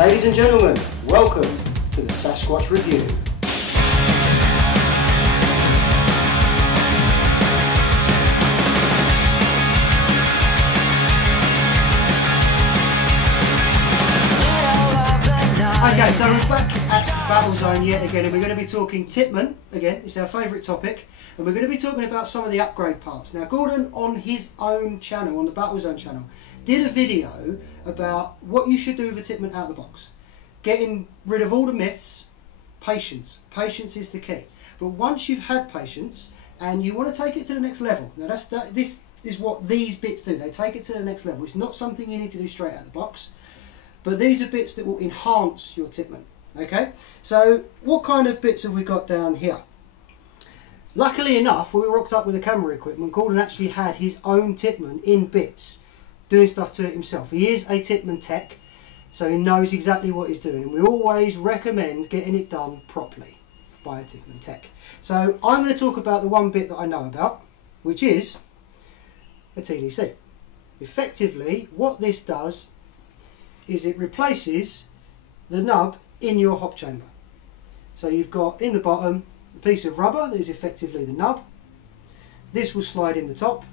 Ladies and gentlemen, welcome to the Sasquatch Review. Okay, so we're back at Battlezone yet again, and we're going to be talking Tippmann again. It's our favourite topic, and we're going to be talking about some of the upgrade parts. Now, Gordon, on his own channel, on the Battlezone channel, did a video about what you should do with a Tippmann out of the box. Getting rid of all the myths, patience. Patience is the key. But once you've had patience and you want to take it to the next level, now this is what these bits do. They take it to the next level. It's not something you need to do straight out of the box. But these are bits that will enhance your Tippmann. Okay, so what kind of bits have we got down here? Luckily enough, when we rocked up with the camera equipment, Gordon actually had his own Tippmann in bits, doing stuff to it himself. He is a Tippmann tech, so he knows exactly what he's doing, and we always recommend getting it done properly by a Tippmann tech. So I'm going to talk about the one bit that I know about, which is a TDC. Effectively, what this does is it replaces the nub in your hop chamber. So you've got in the bottom a piece of rubber that is effectively the nub. This will slide in the top,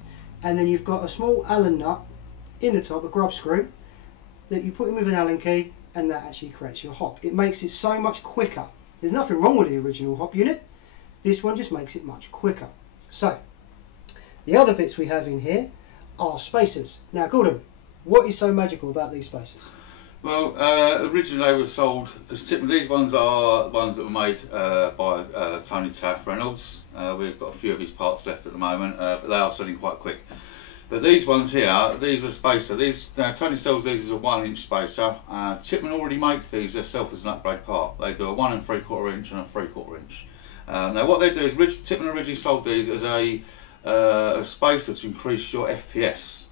and then you've got a small Allen nut in the top, a grub screw, that you put in with an Allen key, and that actually creates your hop. It makes it so much quicker. There's nothing wrong with the original hop unit. This one just makes it much quicker. So the other bits we have in here are spacers. Now, Gordon, what is so magical about these spacers? Well, originally they were sold as Tippmann. These ones are ones that were made by Tony Taff Reynolds. We've got a few of his parts left at the moment, but they are selling quite quick. But these ones here, these are spacer. Tony sells these as a 1-inch spacer. Tippmann already make these themselves as an upgrade part. They do a 1 3/4 inch and a 3/4 inch. Now what they do is, Tippmann originally sold these as a spacer to increase your FPS.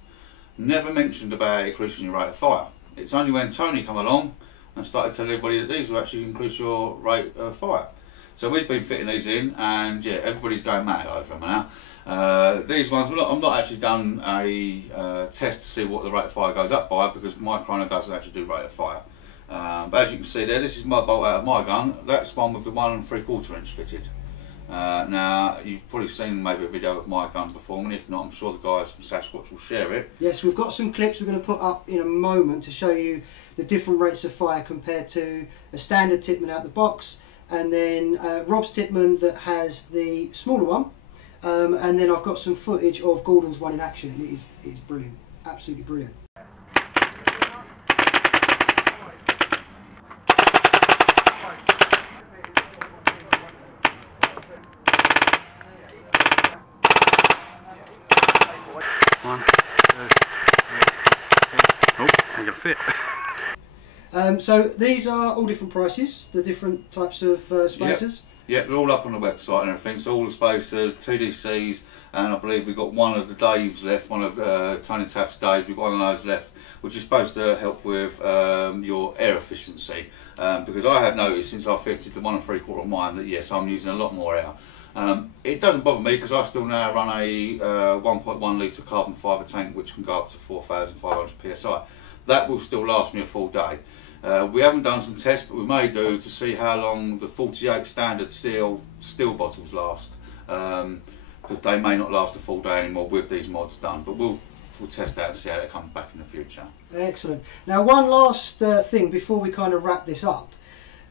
Never mentioned about increasing your rate of fire. It's only when Tony come along and started telling everybody that these will actually increase your rate of fire. So we've been fitting these in, and yeah, everybody's going mad over them now. These ones, I'm not actually done a test to see what the rate of fire goes up by, because my chrono doesn't actually do rate of fire. But as you can see there, this is my bolt out of my gun. That's one with the 1 3/4 inch fitted. Now, you've probably seen maybe a video of my gun performing. If not, I'm sure the guys from Sasquatch will share it. Yes, we've got some clips we're going to put up in a moment to show you the different rates of fire compared to a standard Tippmann out the box, and then Rob's Tippmann that has the smaller one, and then I've got some footage of Gordon's one in action, and it is brilliant, absolutely brilliant. So these are all different prices, the different types of spacers. Yep, they're all up on the website and everything. So all the spacers, TDCs, and I believe we've got one of the Daves left, one of Tony Taff's Daves. We've got one of those left, which is supposed to help with your air efficiency. Because I have noticed since I fitted the 1 3/4 on mine that yes, I'm using a lot more air. It doesn't bother me because I still now run a 1.1 litre carbon fibre tank, which can go up to 4,500 psi. That will still last me a full day. We haven't done some tests, but we may do to see how long the 48 standard steel bottles last, because they may not last a full day anymore with these mods done. But we'll test that and see how it comes back in the future. Excellent. Now, one last thing before we kind of wrap this up.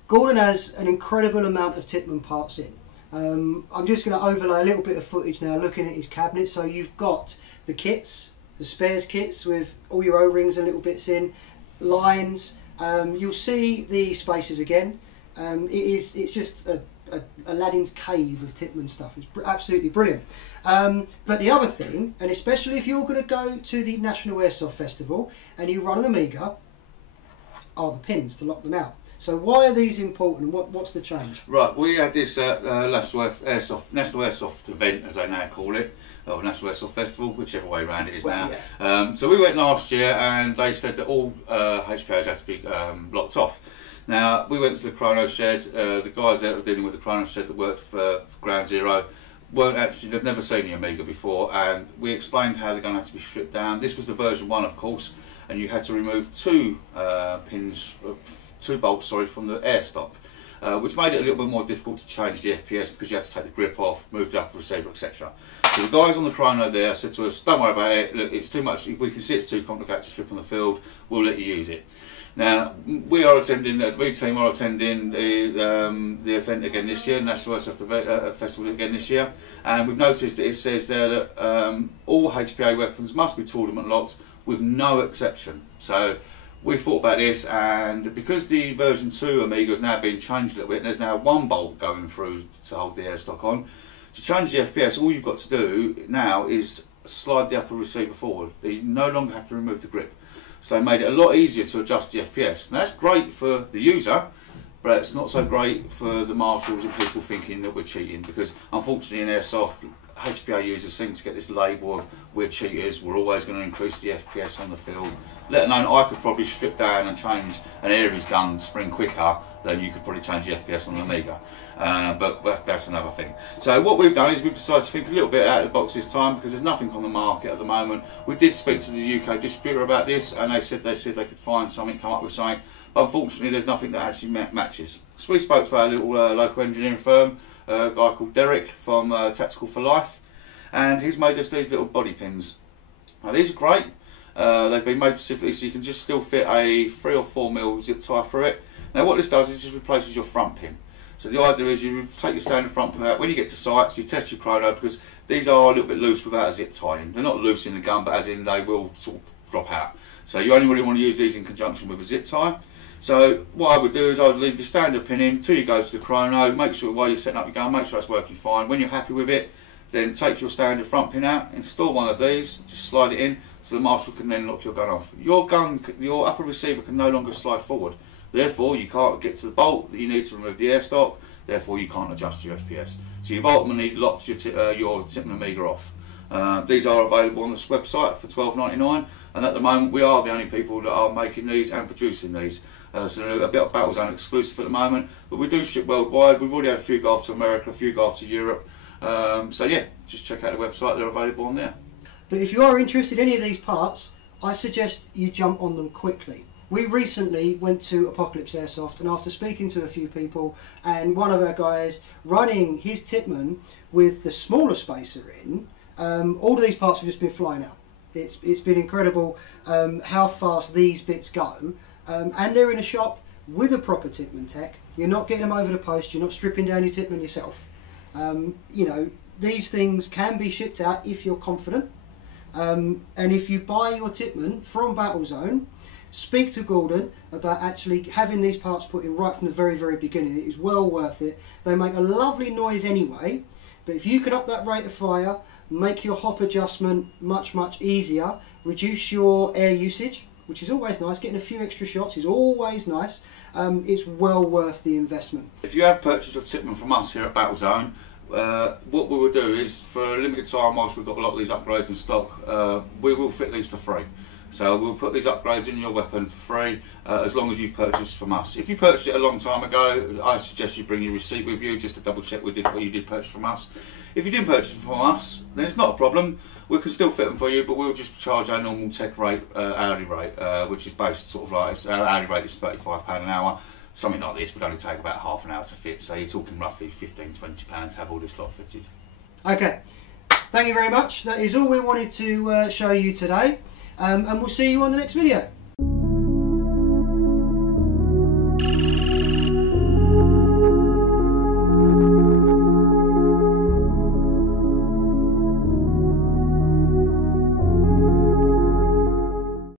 Gordon has an incredible amount of Tippmann parts in. I'm just going to overlay a little bit of footage now looking at his cabinet. So you've got the kits, the spares kits with all your O-rings and little bits in, lines. You'll see the spacers again. It's just a Aladdin's cave of Tippmann stuff. It's absolutely brilliant. But the other thing, and especially if you're going to go to the National Airsoft Festival and you run an Amiga, are the pins to lock them out. So why are these important? What's the change? Right, we had this National Airsoft event, as they now call it, or National Airsoft Festival, whichever way around it is now. Yeah. So we went last year, and they said that all HPAs had to be blocked off. Now, we went to the Chrono Shed. The guys that were dealing with the Chrono Shed that worked for Ground Zero weren't actually, they've never seen the Amiga before, and we explained how they're going to have to be stripped down. This was the version 1, of course, and you had to remove 2 pins two bolts, sorry, from the air stock, which made it a little bit more difficult to change the FPS because you had to take the grip off, move the upper receiver, etc. So the guys on the chrono there said to us, don't worry about it, look, it's too much, we can see it's too complicated to strip on the field, we'll let you use it. Now, we are attending, the B team are attending the event again this year, National Airsoft Festival again this year, and we've noticed that it says there that all HPA weapons must be tournament locked with no exception. So we thought about this, and because the version 2 Amiga has now been changed a little bit, and there's now one bolt going through to hold the air stock on, to change the FPS, all you've got to do now is slide the upper receiver forward. You no longer have to remove the grip. So they made it a lot easier to adjust the FPS. Now that's great for the user, but it's not so great for the marshals and people thinking that we're cheating, because unfortunately in airsoft, HPA users seem to get this label of we're cheaters, we're always going to increase the FPS on the field. Let alone I could probably strip down and change an Aries gun spring quicker than you could probably change the FPS on an Amiga. But that's another thing. So what we've done is we've decided to think a little bit out of the box this time, because there's nothing on the market at the moment. We did speak to the UK distributor about this, and they said they could find something, come up with something, but unfortunately there's nothing that actually matches. So we spoke to our little local engineering firm, a guy called Derek from Tactical for Life, and he's made us these little body pins. Now these are great. They've been made specifically so you can just still fit a 3 or 4 mil zip tie through it. Now what this does is it replaces your front pin. So the idea is you take your standard front pin out, when you get to sights you test your chrono, because these are a little bit loose without a zip tie in. They're not loose in the gun, but as in they will sort of drop out. So you only really want to use these in conjunction with a zip tie. So what I would do is I would leave your standard pin in till you go to the chrono, make sure while you're setting up your gun, make sure it's working fine. When you're happy with it, then take your standard front pin out, install one of these, just slide it in, so the marshal can then lock your gun off. Your upper receiver can no longer slide forward. Therefore, you can't get to the bolt that you need to remove the air stock. Therefore, you can't adjust your FPS. So you've ultimately locked your Tippmann Amiga off. These are available on this website for $12.99, and at the moment we are the only people that are making these and producing these. So they're a bit of Battlezone exclusive at the moment, but we do ship worldwide. We've already had a few go off to America, a few go off to Europe. So yeah, just check out the website, they're available on there. But if you are interested in any of these parts, I suggest you jump on them quickly. We recently went to Apocalypse Airsoft, and after speaking to a few people, and one of our guys running his Tippmann with the smaller spacer in, all of these parts have just been flying out. It's been incredible how fast these bits go, and they're in a shop with a proper Tippmann tech. You're not getting them over the post, you're not stripping down your Tippmann yourself. You know, these things can be shipped out if you're confident, and if you buy your Tippmann from Battlezone, speak to Gordon about actually having these parts put in right from the very, very beginning. It is well worth it. They make a lovely noise anyway, but if you can up that rate of fire, make your hop adjustment much, much easier, reduce your air usage, which is always nice. Getting a few extra shots is always nice. It's well worth the investment. If you have purchased a Tippmann from us here at Battlezone, what we will do is, for a limited time, whilst we've got a lot of these upgrades in stock, we will fit these for free. So we'll put these upgrades in your weapon for free, as long as you've purchased from us. If you purchased it a long time ago, I suggest you bring your receipt with you just to double check what you did purchase from us. If you didn't purchase from us, then it's not a problem. We can still fit them for you, but we'll just charge our normal tech rate, hourly rate, which is based sort of like, our hourly rate is £35 an hour. Something like this would only take about half an hour to fit, so you're talking roughly £15–20 to have all this lot fitted. Okay, thank you very much. That is all we wanted to show you today, and we'll see you on the next video.